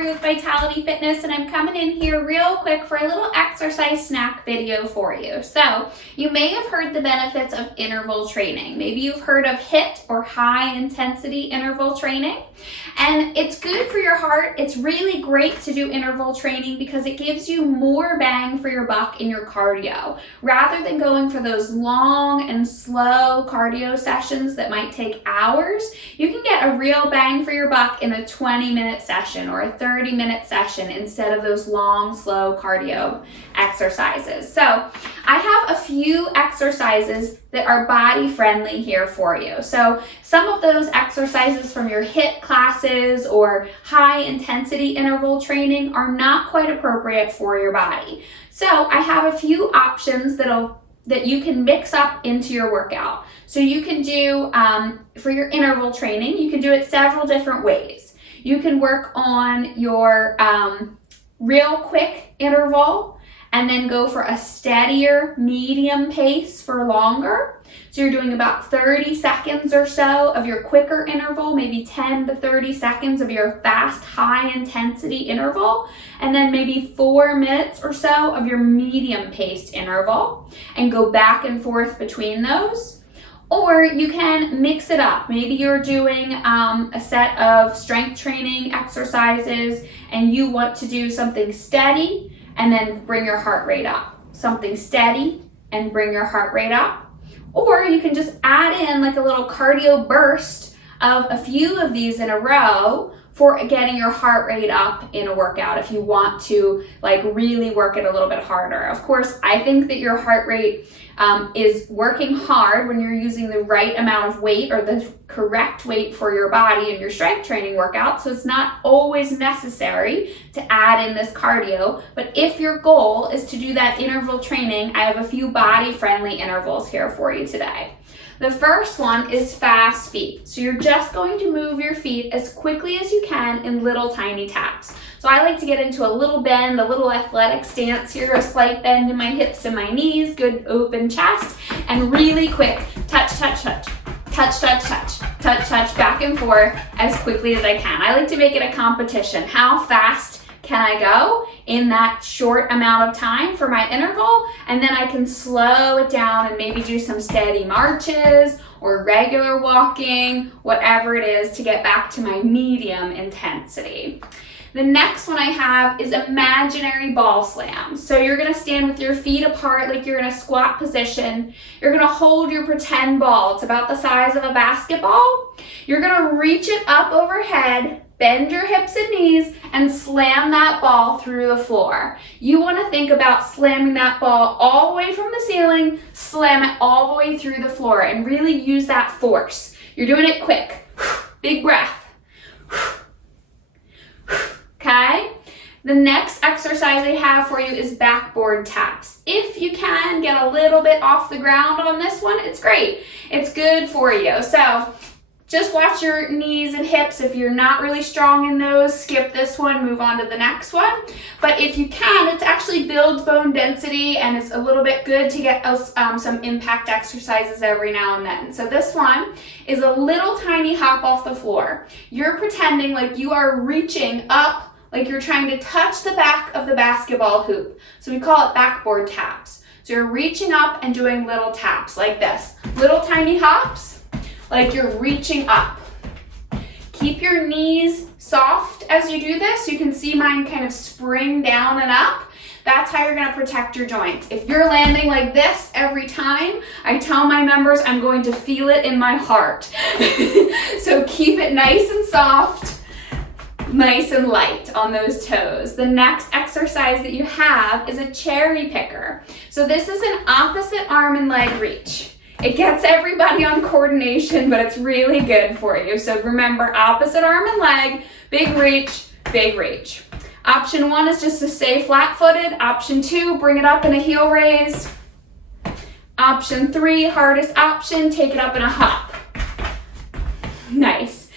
Lori with Vitality Fitness, and I'm coming in here real quick for a little exercise snack video for you. So you may have heard the benefits of interval training. Maybe you've heard of HIIT or high intensity interval training, and it's good for your heart. It's really great to do interval training because it gives you more bang for your buck in your cardio. Rather than going for those long and slow cardio sessions that might take hours, you can get a real bang for your buck in a 20-minute session or a 30-minute session instead of those long, slow cardio exercises. So I have a few exercises that are body friendly here for you. So some of those exercises from your HIIT classes or high intensity interval training are not quite appropriate for your body. So I have a few options that you can mix up into your workout. So you can do, for your interval training, you can do it several different ways. You can work on your real quick interval and then go for a steadier medium pace for longer. So you're doing about 30 seconds or so of your quicker interval, maybe 10 to 30 seconds of your fast high intensity interval, and then maybe 4 minutes or so of your medium paced interval, and go back and forth between those. Or you can mix it up. Maybe you're doing a set of strength training exercises and you want to do something steady and then bring your heart rate up. Something steady and bring your heart rate up. Or you can just add in like a little cardio burst of a few of these in a row for getting your heart rate up in a workout if you want to like really work it a little bit harder. Of course, I think that your heart rate is working hard when you're using the right amount of weight or the correct weight for your body in your strength training workout. So it's not always necessary to add in this cardio. But if your goal is to do that interval training, I have a few body-friendly intervals here for you today. The first one is fast feet. So you're just going to move your feet as quickly as you can in little tiny taps. So I like to get into a little bend, a little athletic stance here, a slight bend in my hips and my knees, good open chest, and really quick, touch, touch, touch, touch, touch, touch, touch, touch, back and forth as quickly as I can. I like to make it a competition. How fast can I go in that short amount of time for my interval? And then I can slow it down and maybe do some steady marches or regular walking, whatever it is to get back to my medium intensity. The next one I have is imaginary ball slams. So you're gonna stand with your feet apart like you're in a squat position. You're gonna hold your pretend ball. It's about the size of a basketball. You're gonna reach it up overhead, bend your hips and knees, and slam that ball through the floor. You wanna think about slamming that ball all the way from the ceiling, slam it all the way through the floor, and really use that force. You're doing it quick. Big breath. Okay? The next exercise I have for you is backboard taps. If you can get a little bit off the ground on this one, it's great. It's good for you. So just watch your knees and hips. If you're not really strong in those, skip this one, move on to the next one. But if you can, it actually builds bone density and it's a little bit good to get some impact exercises every now and then. So this one is a little tiny hop off the floor. You're pretending like you are reaching up, like you're trying to touch the back of the basketball hoop. So we call it backboard taps. So you're reaching up and doing little taps like this. Little tiny hops, like you're reaching up. Keep your knees soft as you do this. You can see mine kind of spring down and up. That's how you're gonna protect your joints. If you're landing like this every time, I tell my members I'm going to feel it in my heart. So keep it nice and soft, nice and light on those toes. The next exercise that you have is a cherry picker. So this is an opposite arm and leg reach. It gets everybody on coordination, but it's really good for you. So remember, opposite arm and leg, big reach, big reach. Option 1 is just to stay flat-footed. Option 2, bring it up in a heel raise. Option 3, hardest option, take it up in a hop. Nice.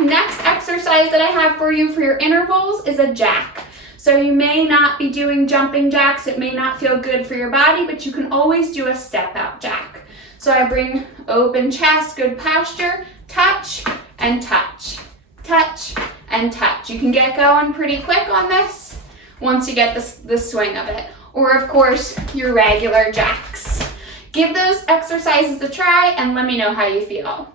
Next exercise that I have for you for your intervals is a jack. So you may not be doing jumping jacks. It may not feel good for your body, but you can always do a step out jack. So I bring open chest, good posture, touch and touch, touch and and touch. You can get going pretty quick on this once you get the swing of it. Or of course, your regular jacks. Give those exercises a try and let me know how you feel.